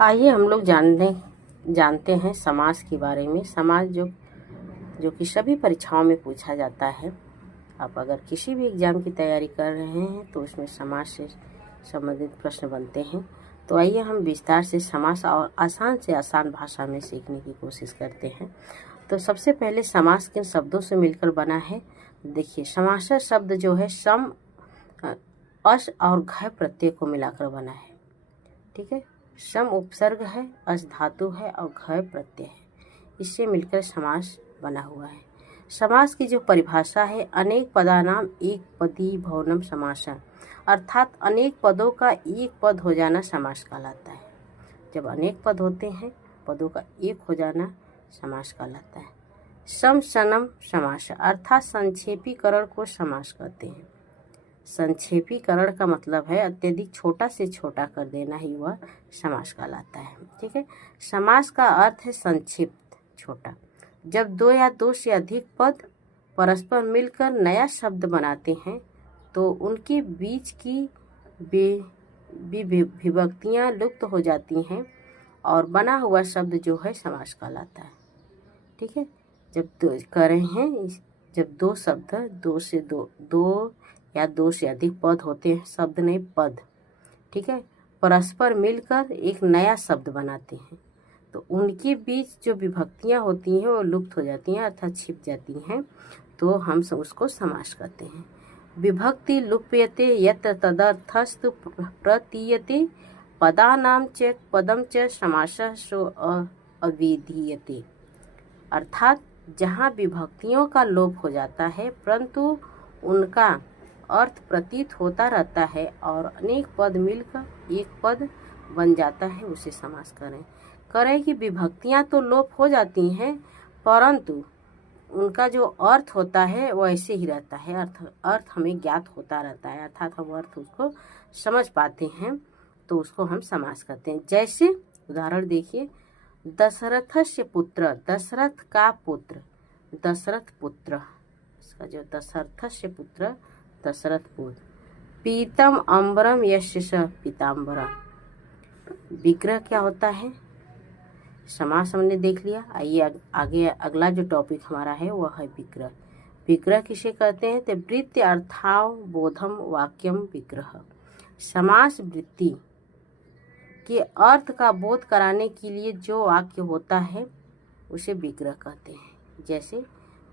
आइए हम लोग जानते हैं समास के बारे में। समास जो कि सभी परीक्षाओं में पूछा जाता है। आप अगर किसी भी एग्ज़ाम की तैयारी कर रहे हैं तो उसमें समास से संबंधित प्रश्न बनते हैं। तो आइए हम विस्तार से समास और आसान से आसान भाषा में सीखने की कोशिश करते हैं। तो सबसे पहले समास किन शब्दों से मिलकर बना है? देखिए, समास शब्द जो है सम, अश और घय प्रत्यय को मिलाकर बना है। ठीक है, सम उपसर्ग है, अश धातु है और घय प्रत्यय है। इससे मिलकर समास बना हुआ है। समास की जो परिभाषा है, अनेक पदानाम एक पदी भवनम समासः, अर्थात अनेक पदों का एक पद हो जाना समास कहलाता है। जब अनेक पद होते हैं, पदों का एक हो जाना समास कहलाता है। सम सनम समास, अर्थात संक्षेपीकरण को समास कहते हैं। संक्षेपीकरण का मतलब है अत्यधिक छोटा से छोटा कर देना ही वह समास कहलाता है। ठीक है, समास का अर्थ है संक्षिप्त, छोटा। जब दो या दो से अधिक पद परस्पर मिलकर नया शब्द बनाते हैं तो उनके बीच की विभक्तियां लुप्त हो जाती हैं और बना हुआ शब्द जो है समास कहलाता है। ठीक है, जब कह रहे हैं, जब दो शब्द दो या दो से अधिक पद होते हैं, शब्द नहीं पद, ठीक है, परस्पर मिलकर एक नया शब्द बनाते हैं तो उनके बीच जो विभक्तियां होती हैं वो लुप्त हो जाती हैं, अर्थात छिप जाती हैं, तो हम उसको समास कहते हैं। विभक्ति लुप्यते यत्र तदर्थस्तु प्रतीयते पदानां च पदम च समासः सो अविधीयते, अर्थात जहाँ विभक्तियों का लोप हो जाता है परंतु उनका अर्थ प्रतीत होता रहता है और अनेक पद मिलकर एक पद बन जाता है, उसे समास करें कि विभक्तियां तो लोप हो जाती हैं परंतु उनका जो अर्थ होता है वो ऐसे ही रहता है। अर्थ हमें ज्ञात होता रहता है, अर्थात हम अर्थ उसको समझ पाते हैं, तो उसको हम समास करते हैं। जैसे उदाहरण देखिए, दशरथस्य पुत्र, दशरथ का पुत्र, दशरथ पुत्र, इसका जो दशरथस्य पुत्र, दशरथ पुत्र। पीतम अम्बरम यस्य स पीताम्बरम, विग्रह क्या होता है? समास हमने देख लिया। आइए आगे अगला जो टॉपिक हमारा है वह है विग्रह। विग्रह किसे कहते हैं? तो वृत्ति अर्थावबोधम वाक्यम विग्रह। समास वृत्ति के अर्थ का बोध कराने के लिए जो वाक्य होता है उसे विग्रह कहते हैं। जैसे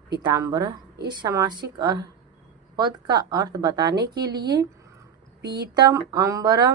पीताम्बर, इस समासिक पद का अर्थ बताने के लिए पीतम अम्बरम